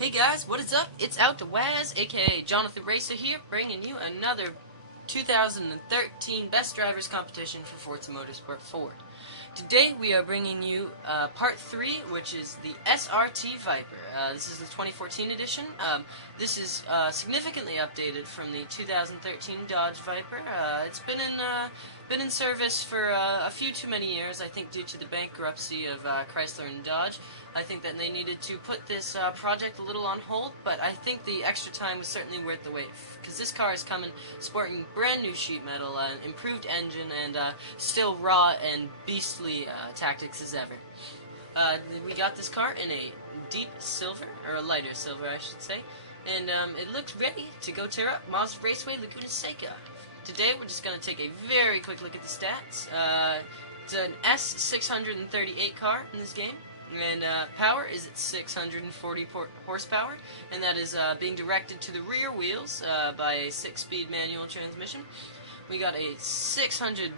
Hey guys, what is up? It's Out to Waz, aka Jonathan Racer here, bringing you another 2013 Best Drivers competition for Forza Motorsport 4. Today we are bringing you part 3, which is the SRT Viper. This is the 2014 edition. This is significantly updated from the 2013 Dodge Viper. It's been in service for a few too many years, I think, due to the bankruptcy of Chrysler and Dodge. I think that they needed to put this project a little on hold, but I think the extra time was certainly worth the wait, because this car is coming sporting brand new sheet metal, an improved engine, and still raw and beastly tactics as ever. We got this car in a deep silver, or a lighter silver I should say, and it looks ready to go tear up Mazda Raceway Laguna Seca. Today we're just going to take a very quick look at the stats. It's an S638 car in this game. And power is at 640 horsepower, and that is being directed to the rear wheels by a 6-speed manual transmission. We got a 600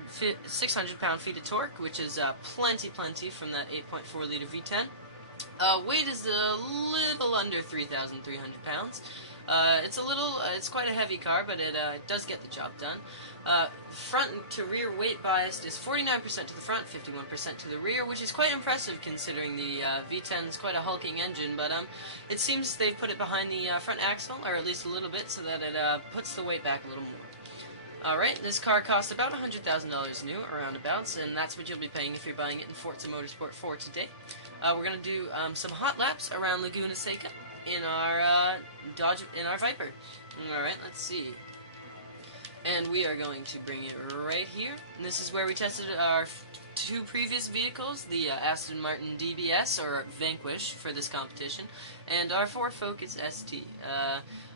pound-feet of torque, which is plenty from that 8.4 liter V10. Weight is a little under 3,300 pounds. It's quite a heavy car, but it does get the job done. Front to rear weight biased is 49% to the front, 51% to the rear, which is quite impressive considering the V10 is quite a hulking engine, but it seems they've put it behind the front axle, or at least a little bit, so that it puts the weight back a little more. Alright, this car costs about $100,000 new, around abouts, and that's what you'll be paying if you're buying it in Forza Motorsport 4 today. We're going to do some hot laps around Laguna Seca in our Viper. Alright, let's see. And we are going to bring it right here. And this is where we tested our two previous vehicles, the Aston Martin DBS, or Vanquish, for this competition, and our Ford Focus ST.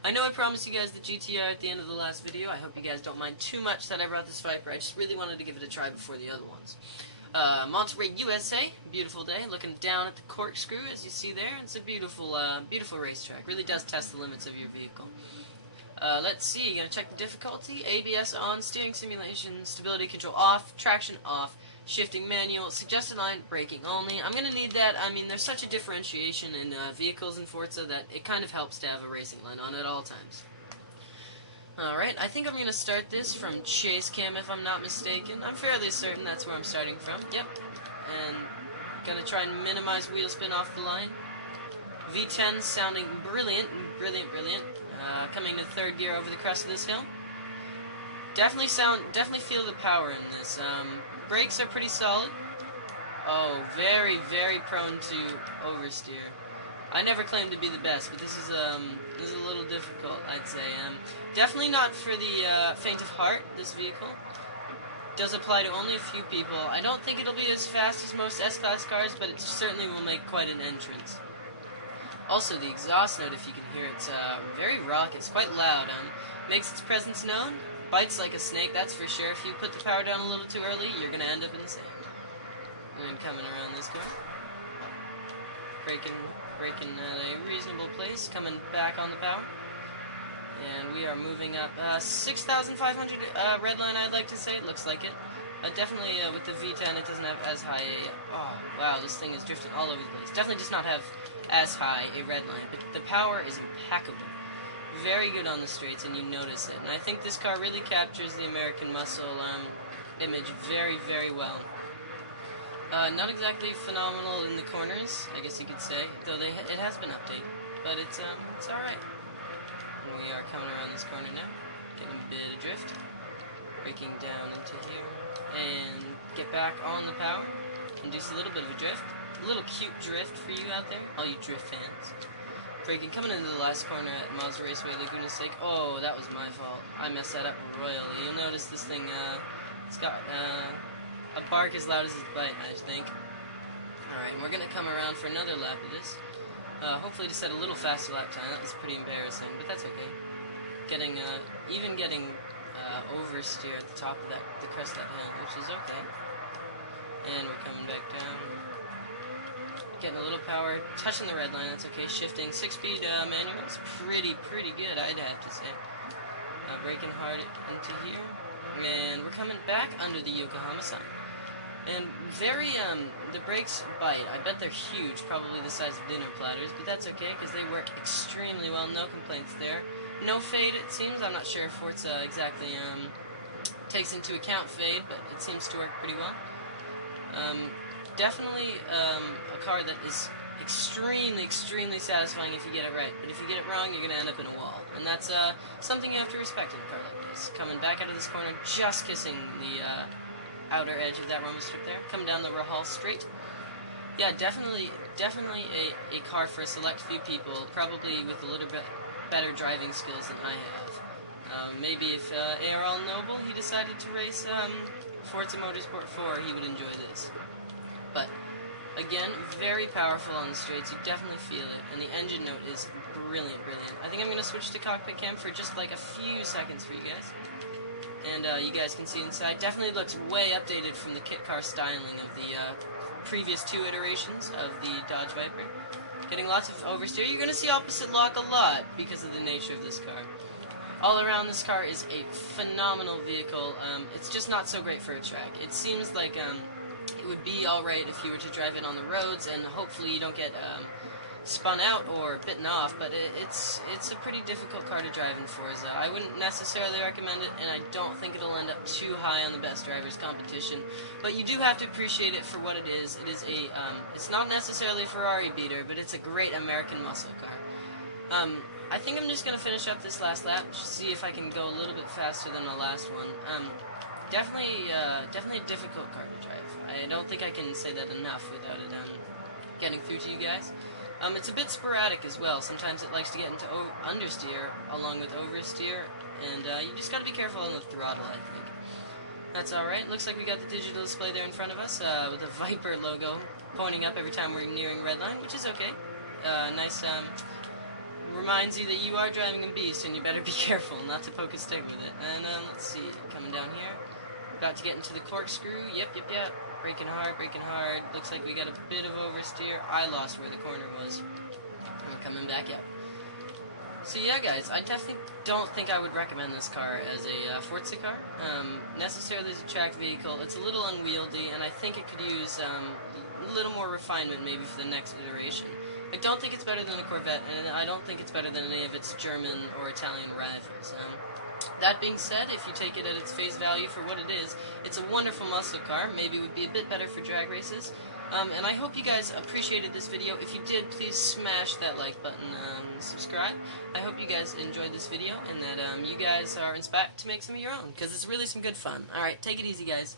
I know I promised you guys the GTR at the end of the last video. I hope you guys don't mind too much that I brought this Viper. I just really wanted to give it a try before the other ones. Monterey, USA, beautiful day. Looking down at the corkscrew, as you see there. It's a beautiful, beautiful racetrack. Really does test the limits of your vehicle. Let's see, you're going to check the difficulty. ABS on, steering simulation, stability control off, traction off, shifting manual, suggested line, braking only. I'm going to need that. I mean, there's such a differentiation in vehicles in Forza that it kind of helps to have a racing line on at all times. Alright, I think I'm going to start this from chase cam if I'm not mistaken. I'm fairly certain that's where I'm starting from. Yep. And going to try and minimize wheel spin off the line. V10 sounding brilliant. Coming to third gear over the crest of this hill. Definitely feel the power in this. Brakes are pretty solid. Oh, very prone to oversteer. I never claimed to be the best, but this is a little difficult, I'd say. Definitely not for the faint of heart, this vehicle. Does apply to only a few people. I don't think it'll be as fast as most S-Class cars, but it certainly will make quite an entrance. Also, the exhaust note, if you can hear, it's very raucous, it's quite loud. Makes its presence known. Bites like a snake, that's for sure. If you put the power down a little too early, you're going to end up in the sand. And coming around this corner. Braking at a reasonable place, coming back on the power. And we are moving up 6,500 red line, I'd like to say. It looks like it. Definitely with the V10, it doesn't have as high a... Oh, wow, this thing is drifting all over the place. Definitely does not have as high a red line, but the power is impeccable. Very good on the straights, and you notice it. And I think this car really captures the American muscle image very well. Not exactly phenomenal in the corners, I guess you could say, though it has been updated, but it's alright. We are coming around this corner now, getting a bit of drift, braking down into here, and get back on the power, induce a little bit of a drift. A little cute drift for you out there, all you drift fans. Braking, coming into the last corner at Mazda Raceway Laguna Seca. Oh, that was my fault. I messed that up royally. You'll notice this thing, it's got a bark as loud as its bite, I think. Alright, and we're going to come around for another lap of this. Hopefully to set a little faster lap time. That was pretty embarrassing, but that's okay. Even getting oversteer at the top of the crest of that hill, which is okay. And we're coming back down. Getting a little power, touching the red line, that's okay. Shifting, 6-speed manual, it's pretty good, I'd have to say. Braking hard into here. And we're coming back under the Yokohama sun. And the brakes bite. I bet they're huge, probably the size of dinner platters, but that's okay because they work extremely well. No complaints there. No fade, it seems. I'm not sure if Forza exactly takes into account fade, but it seems to work pretty well. Definitely a car that is extremely satisfying if you get it right, but if you get it wrong, you're going to end up in a wall. And that's something you have to respect in a car like this. Coming back out of this corner, just kissing the outer edge of that rumble strip there. Coming down the Rahal straight. Yeah, definitely a car for a select few people, probably with a little bit better driving skills than I have. Maybe if ARL Noble, he decided to race Forza Motorsport 4, he would enjoy this. But, again, very powerful on the straights, you definitely feel it, and the engine note is brilliant. I think I'm going to switch to cockpit cam for just like a few seconds for you guys. And you guys can see inside. Definitely looks way updated from the kit car styling of the previous 2 iterations of the Dodge Viper. Getting lots of oversteer. You're going to see opposite lock a lot because of the nature of this car. All around, this car is a phenomenal vehicle. It's just not so great for a track. It seems like it would be alright if you were to drive it on the roads, and hopefully you don't get spun out or bitten off, but it's a pretty difficult car to drive in Forza. I wouldn't necessarily recommend it, and I don't think it'll end up too high on the best drivers competition, but you do have to appreciate it for what it is. It is it's not necessarily a Ferrari beater, but it's a great American muscle car. I think I'm just going to finish up this last lap, see if I can go a little bit faster than the last one. Definitely a difficult car to drive. I don't think I can say that enough without it getting through to you guys. It's a bit sporadic as well. Sometimes it likes to get into understeer along with oversteer, and you just got to be careful on the throttle, I think. That's alright. Looks like we got the digital display there in front of us with the Viper logo pointing up every time we're nearing red line, which is okay. Nice, reminds you that you are driving a beast and you better be careful not to poke a stick with it. And let's see, coming down here. About to get into the corkscrew. Yep. Braking hard. Looks like we got a bit of oversteer. I lost where the corner was. We're coming back out. So yeah, guys, I definitely don't think I would recommend this car as a Forza car. Necessarily as a track vehicle. It's a little unwieldy, and I think it could use a little more refinement maybe for the next iteration. I don't think it's better than a Corvette, and I don't think it's better than any of its German or Italian rivals. That being said, if you take it at its face value for what it is, it's a wonderful muscle car. Maybe it would be a bit better for drag races. And I hope you guys appreciated this video. If you did, please smash that like button, subscribe. I hope you guys enjoyed this video and that you guys are inspired to make some of your own, because it's really some good fun. Alright, take it easy, guys.